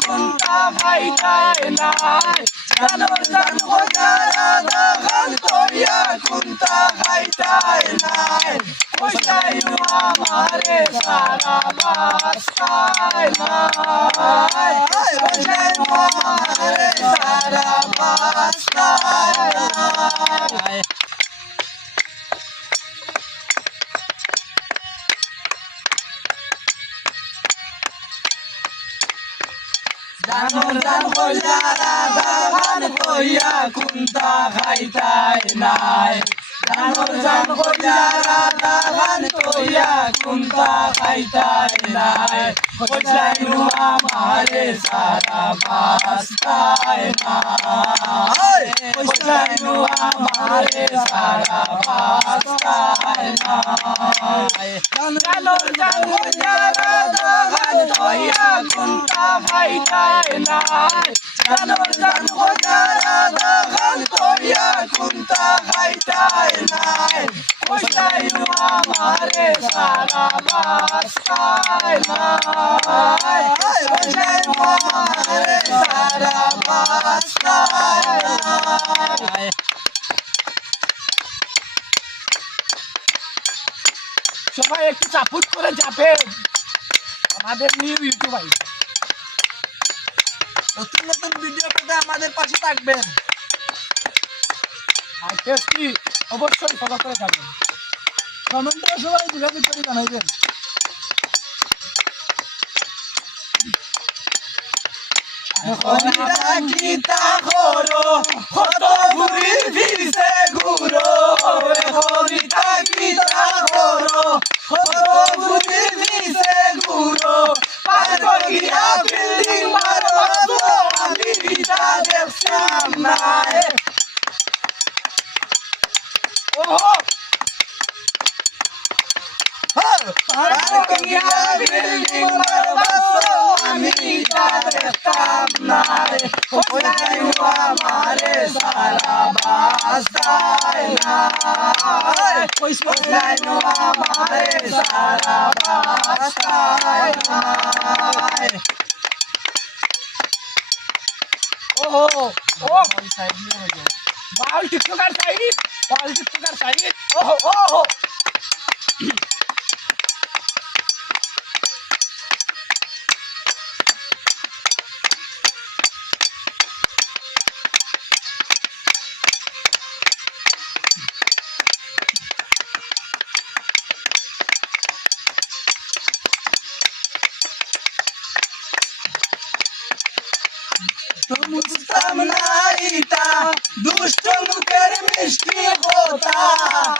কুন্তা খাইতাই নাই জানোর জান হইয়ারা দাগান করিয়া কুন্তা খাইতাই নাই কইসাইনু আমারে সারা বাসায় নাই কইসাইনু আমারে সারা বাসায় নাই জানোর জান হইয়ারা দাগান করিয়া কুন্তা খাইতাই নাই জানোর জান হইয়ারা দাগান করিয়া কুন্তা খাইতাই নাই কইসাইনু আমারে সারা বাসায় নাই কইসাইনু আমারে সারা বাসায় নাই জানোর জান হইয়ারা দাগান করিয়া কুন্তা খাইতাই নাই জানোর জান হইয়ারা দাগান করিয়া কুন্তা খাইতাই নাই কইসাইনু আমারে সারা বাসায় নাই কইসাইনু আমারে সারা বাসায় নাই সবাই একটু সাপোর্ট করে যাবেন আমাদের নিউ ইউটিউব আইডি নতুন নতুন ভিডিও পেতে আমাদের পাশে থাকবেন আর পেজটি অবশ্যই ফলো করে যাবেন কমেন্ট করে সবাই যোগাযোগ করে জানাবেন কিতা করো কত ঘুরি ফিরছে ঘুরো হরিতা কিতা করো কত ঘুরি ফিরছে ঘুরো পার করিয়া বিল্ডিং মারো আমি বিটা দেখতাম না ওহো পার করিয়া বিল্ডিং মারো আমি বিটা দেখতাম না কইসাইনু আমারে সারা বাসায় নাই কইসাইনু আমারে সারা বাসায় নাই ওহো ও সাইড নিয়ে হয়ে যায় বাল টিকটকার সাইড ওহো ওহো তো বুঝতাম না ইতা দুষ্ট লোকের মিষ্টি কথা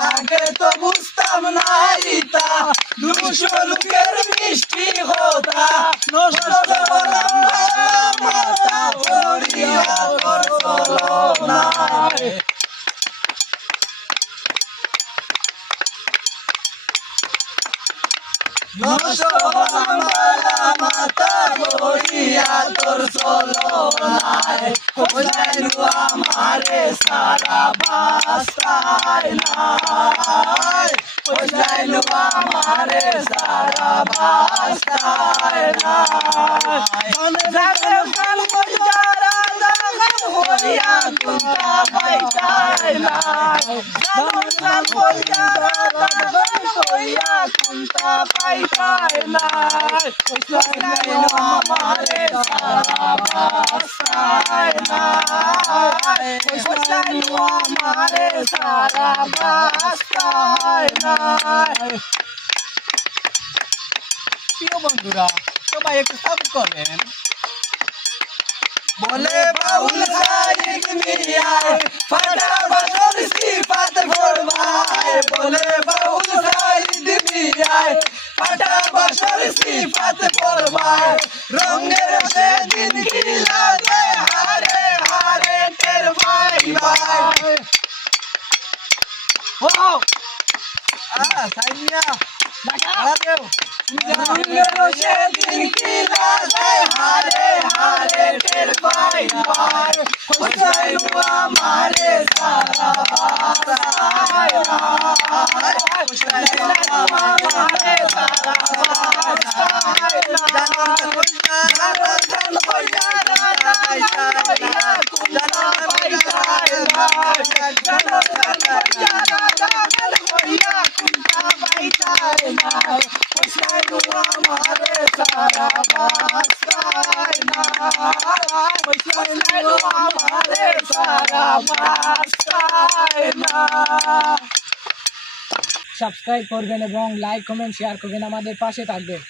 আগে তো বুঝতাম না ইতা দুষ্ট লোকের মিষ্টি কথা নষ্ট করলাম মাথা ভরিয়া করলো না নষ্ট করলাম মাথা ভরিয়া তোর চলো নাই কইসাইনু আমারে সারা বাসায় নাই কইসাইনু আমারে সারা বাসায় নাই জানোর জান হইয়ারা দাগান করিয়া কুন্তা খাইতাই নাই জানোর জান হইয়ারা দাগান করিয়া কুন্তা খাইতাই নাই কইসাইনু আমারে সারা বাসায় নাই কইসাইনু আমারে সারা বাসায় নাই প্রিয় বন্ধুরা সবাই একটু সাপোর্ট করবেন বলে বাউল সাইক মিয়ায় ফাটা বাসর সিফাত ফরমায় বলে বাউল সাইক মিয়ায় ফাটা বাসর সিফাত ফরমায় রঙের সেদিন কি লাগে হারে হারে তের ভাই ভাই ও সাইমিয়া লাগা দেও রঙের সেদিন কি লাগে হারে হারে তের ভাই ভাই কইসাইনু আমারে সারা বাসায় নাই কইসাইনু আমারে সারা বাসায় নাই জানোর জান সাবস্ক্রাইব করবেন এবং লাইক কমেন্ট শেয়ার করবেন, আমাদের পাশে থাকবেন।